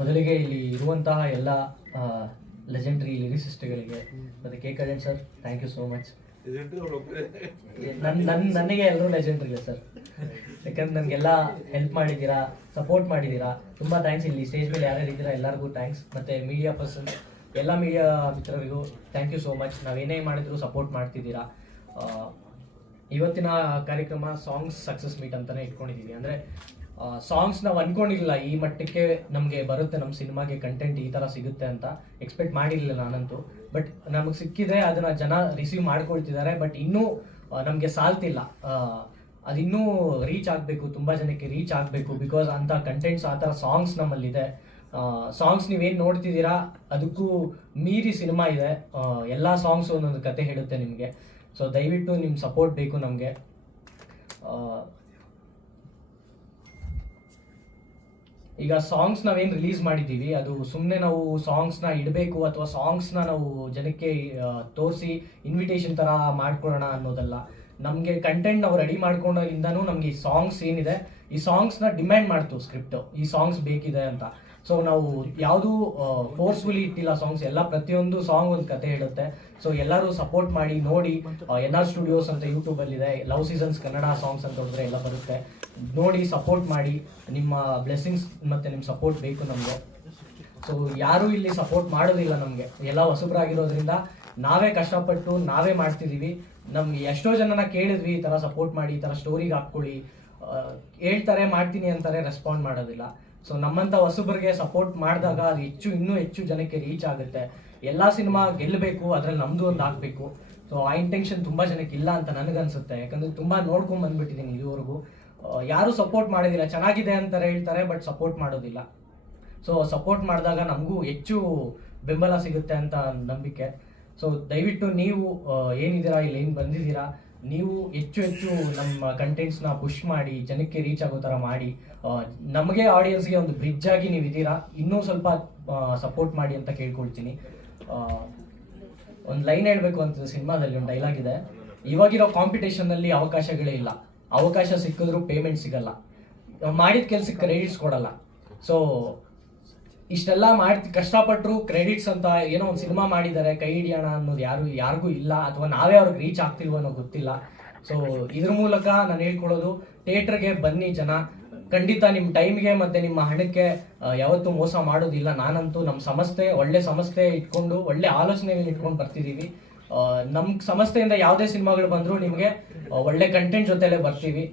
ಮೊದಲಿಗೆ ಇಲ್ಲಿ ಇರುವಂತಹ ಎಲ್ಲ ಲೆಜೆಂಡ್ರಿ ಲಿರಿಸಿಸ್ಟ್ಗಳಿಗೆ ಮತ್ತು K Kalyan sir, thank you so much. ನನಗೆ ಎಲ್ಲರೂ ಲೆಜೆಂಡ್ರಿಗೆ ಸರ್, ಯಾಕಂದ್ರೆ ನನಗೆಲ್ಲ ಹೆಲ್ಪ್ ಮಾಡಿದ್ದೀರಾ, ಸಪೋರ್ಟ್ ಮಾಡಿದ್ದೀರಾ, ತುಂಬ ಥ್ಯಾಂಕ್ಸ್. ಇಲ್ಲಿ ಸ್ಟೇಜ್ ಮೇಲೆ ಯಾರ್ಯಾರು ಇದ್ದೀರಾ ಎಲ್ಲರಿಗೂ ಥ್ಯಾಂಕ್ಸ್. ಮತ್ತು ಮೀಡಿಯಾ ಪರ್ಸನ್, ಎಲ್ಲ ಮೀಡಿಯಾ ಮಿತ್ರರಿಗೂ ಥ್ಯಾಂಕ್ ಯು ಸೋ ಮಚ್. ನಾವೇನೇ ಮಾಡಿದ್ರು ಸಪೋರ್ಟ್ ಮಾಡ್ತಿದ್ದೀರಾ. ಇವತ್ತಿನ ಕಾರ್ಯಕ್ರಮ ಸಾಂಗ್ಸ್ ಸಕ್ಸಸ್ ಮೀಟ್ ಅಂತಲೇ ಇಟ್ಕೊಂಡಿದ್ದೀವಿ. ಅಂದರೆ ಸಾಂಗ್ಸ್ ನಾವು ಅಂದ್ಕೊಂಡಿರಲಿಲ್ಲ ಈ ಮಟ್ಟಕ್ಕೆ ನಮಗೆ ಬರುತ್ತೆ, ನಮ್ಮ ಸಿನಿಮಾಗೆ ಕಂಟೆಂಟ್ ಈ ಥರ ಸಿಗುತ್ತೆ ಅಂತ ಎಕ್ಸ್ಪೆಕ್ಟ್ ಮಾಡಿರಲಿಲ್ಲ ನಾನಂತೂ. ಬಟ್ ನಮಗೆ ಸಿಕ್ಕಿದೆ, ಅದನ್ನು ಜನ ರಿಸೀವ್ ಮಾಡ್ಕೊಳ್ತಿದ್ದಾರೆ. ಬಟ್ ಇನ್ನೂ ನಮಗೆ ಸಾಲ್ತಿಲ್ಲ, ಅದಿನ್ನೂ ರೀಚ್ ಆಗಬೇಕು, ತುಂಬ ಜನಕ್ಕೆ ರೀಚ್ ಆಗಬೇಕು. ಬಿಕಾಸ್ ಅಂಥ ಕಂಟೆಂಟ್ಸ್, ಆ ಥರ ಸಾಂಗ್ಸ್ ನಮ್ಮಲ್ಲಿದೆ. ಸಾಂಗ್ಸ್ ನೀವೇನು ನೋಡ್ತಿದ್ದೀರಾ ಅದಕ್ಕೂ ಮೀರಿ ಸಿನಿಮಾ ಇದೆ. ಎಲ್ಲ ಸಾಂಗ್ಸು ಒಂದೊಂದು ಕತೆ ಹೇಳುತ್ತೆ ನಿಮಗೆ. ಸೊ ದಯವಿಟ್ಟು ನಿಮ್ಮ ಸಪೋರ್ಟ್ ಬೇಕು ನಮಗೆ. ಈಗ ಸಾಂಗ್ಸ್ ನಾವೇನು ರಿಲೀಸ್ ಮಾಡಿದ್ದೀವಿ ಅದು ಸುಮ್ಮನೆ ನಾವು ಸಾಂಗ್ಸ್ನ ಇಡಬೇಕು ಅಥವಾ ಸಾಂಗ್ಸ್ನ ನಾವು ಜನಕ್ಕೆ ತೋರಿಸಿ ಇನ್ವಿಟೇಷನ್ ಥರ ಮಾಡ್ಕೊಳ್ಳೋಣ ಅನ್ನೋದಲ್ಲ. ನಮಗೆ ಕಂಟೆಂಟ್ ನಾವು ರೆಡಿ ಮಾಡ್ಕೊಂಡಾಗಿಂದನೂ ನಮಗೆ ಈ ಸಾಂಗ್ಸ್ ಏನಿದೆ, ಈ ಸಾಂಗ್ಸ್ನ ಡಿಮ್ಯಾಂಡ್ ಮಾಡ್ತು ಸ್ಕ್ರಿಪ್ಟು, ಈ ಸಾಂಗ್ಸ್ ಬೇಕಿದೆ ಅಂತ. ಸೊ ನಾವು ಯಾವುದೂ ಫೋರ್ಸ್ಫುಲಿ ಇಟ್ಟಿಲ್ಲ ಸಾಂಗ್ಸ್, ಎಲ್ಲ ಪ್ರತಿಯೊಂದು ಸಾಂಗ್ ಒಂದು ಕತೆ ಹೇಳುತ್ತೆ. ಸೊ ಎಲ್ಲರೂ ಸಪೋರ್ಟ್ ಮಾಡಿ ನೋಡಿ. NR ಸ್ಟುಡಿಯೋಸ್ ಅಂತ ಯೂಟ್ಯೂಬಲ್ಲಿದೆ, ಲವ್ ಸೀಸನ್ಸ್ ಕನ್ನಡ ಸಾಂಗ್ಸ್ ಅಂತ ಹೋದ್ರೆ ಎಲ್ಲ ಬರುತ್ತೆ. ನೋಡಿ ಸಪೋರ್ಟ್ ಮಾಡಿ. ನಿಮ್ಮ ಬ್ಲೆಸ್ಸಿಂಗ್ಸ್ ಮತ್ತು ನಿಮ್ಮ ಸಪೋರ್ಟ್ ಬೇಕು ನಮಗೆ. ಸೊ ಯಾರೂ ಇಲ್ಲಿ ಸಪೋರ್ಟ್ ಮಾಡೋದಿಲ್ಲ ನಮಗೆ, ಎಲ್ಲ ಹೊಸಬ್ರಾಗಿರೋದ್ರಿಂದ ನಾವೇ ಕಷ್ಟಪಟ್ಟು ನಾವೇ ಮಾಡ್ತಿದ್ದೀವಿ. ನಮ್ಗೆ ಎಷ್ಟೋ ಜನನ ಕೇಳಿದ್ವಿ ಈ ಥರ ಸಪೋರ್ಟ್ ಮಾಡಿ, ಈ ಥರ ಸ್ಟೋರಿಗೆ ಹಾಕ್ಕೊಳ್ಳಿ, ಹೇಳ್ತಾರೆ ಮಾಡ್ತೀನಿ ಅಂತಾರೆ, ರೆಸ್ಪಾಂಡ್ ಮಾಡೋದಿಲ್ಲ. ಸೊ ನಮ್ಮಂಥ ಹೊಸಬರಿಗೆ ಸಪೋರ್ಟ್ ಮಾಡಿದಾಗ ಅದು ಇನ್ನೂ ಹೆಚ್ಚು ಜನಕ್ಕೆ ರೀಚ್ ಆಗುತ್ತೆ. ಎಲ್ಲ ಸಿನಿಮಾ ಗೆಲ್ಲಬೇಕು, ಅದರಲ್ಲಿ ನಮ್ಮದು ಒಂದು ಆಗಬೇಕು. ಸೊ ಆ ಇಂಟೆನ್ಷನ್ ತುಂಬ ಜನಕ್ಕೆ ಇಲ್ಲ ಅಂತ ನನಗನ್ಸುತ್ತೆ. ಯಾಕಂದರೆ ತುಂಬ ನೋಡ್ಕೊಂಡು ಬಂದ್ಬಿಟ್ಟಿದ್ದೀನಿ ಇದುವರೆಗೂ. ಯಾರೂ ಸಪೋರ್ಟ್ ಮಾಡೋದಿಲ್ಲ, ಚೆನ್ನಾಗಿದೆ ಅಂತಾರೆ ಹೇಳ್ತಾರೆ, ಬಟ್ ಸಪೋರ್ಟ್ ಮಾಡೋದಿಲ್ಲ. ಸೊ ಸಪೋರ್ಟ್ ಮಾಡಿದಾಗ ನಮಗೂ ಹೆಚ್ಚು ಬೆಂಬಲ ಸಿಗುತ್ತೆ ಅಂತ ನಂಬಿಕೆ. ಸೊ ದಯವಿಟ್ಟು ನೀವು ಏನಿದ್ದೀರಾ, ಇಲ್ಲಿ ಏನು ಬಂದಿದ್ದೀರಾ, ನೀವು ಹೆಚ್ಚು ನಮ್ಮ ಕಂಟೆಂಟ್ಸ್ನ ಪುಷ್ ಮಾಡಿ ಜನಕ್ಕೆ ರೀಚ್ ಆಗೋ ಥರ ಮಾಡಿ. ನಮಗೆ ಆಡಿಯನ್ಸ್ಗೆ ಒಂದು ಬ್ರಿಡ್ಜ್ ಆಗಿ ನೀವು ಇದ್ದೀರಾ, ಇನ್ನೂ ಸ್ವಲ್ಪ ಸಪೋರ್ಟ್ ಮಾಡಿ ಅಂತ ಕೇಳ್ಕೊಳ್ತೀನಿ. ಒಂದು ಲೈನ್ ಹೇಳಬೇಕು ಅಂತ ಸಿನಿಮಾದಲ್ಲಿ ಒಂದು ಡೈಲಾಗ್ ಇದೆ, ಇವಾಗಿರೋ ಕಾಂಪಿಟೇಷನ್ನಲ್ಲಿ ಅವಕಾಶಗಳೇ ಇಲ್ಲ, ಅವಕಾಶ ಸಿಕ್ಕಿದ್ರೂ ಪೇಮೆಂಟ್ ಸಿಗಲ್ಲ, ಮಾಡಿದ ಕೆಲ್ಸಕ್ಕೆ ಕ್ರೆಡಿಟ್ಸ್ ಕೊಡಲ್ಲ. ಸೊ ಇಷ್ಟೆಲ್ಲ ಕಷ್ಟಪಟ್ಟರು ಕ್ರೆಡಿಟ್ಸ್ ಅಂತ ಏನೋ ಒಂದು ಸಿನಿಮಾ ಮಾಡಿದ್ದಾರೆ ಕೈ ಹಿಡಿಯೋಣ ಅನ್ನೋದು ಯಾರಿಗೂ ಇಲ್ಲ, ಅಥವಾ ನಾವೇ ಅವ್ರಿಗೆ ರೀಚ್ ಆಗ್ತಿಲ್ವೋ ಅನ್ನೋ ಗೊತ್ತಿಲ್ಲ. ಸೊ ಇದ್ರ ಮೂಲಕ ನಾನು ಹೇಳ್ಕೊಳ್ಳೋದು, ಥಿಯೇಟ್ರಿಗೆ ಬನ್ನಿ ಜನ, ಖಂಡಿತ ನಿಮ್ಮ ಟೈಮ್ಗೆ ಮತ್ತು ನಿಮ್ಮ ಹಣಕ್ಕೆ ಯಾವತ್ತೂ ಮೋಸ ಮಾಡೋದಿಲ್ಲ. ನಾನಂತೂ ನಮ್ಮ ಸಂಸ್ಥೆ ಒಳ್ಳೆ ಸಂಸ್ಥೆ ಇಟ್ಕೊಂಡು ಒಳ್ಳೆ ಆಲೋಚನೆಗಳು ಇಟ್ಕೊಂಡು ಬರ್ತಿದ್ದೀವಿ. ನಮ್ಮ ಸಂಸ್ಥೆಯಿಂದ ಯಾವುದೇ ಸಿನಿಮಾಗಳು ಬಂದರೂ ನಿಮಗೆ ಒಳ್ಳೆ ಕಂಟೆಂಟ್ ಜೊತೆಲೇ ಬರ್ತೀವಿ.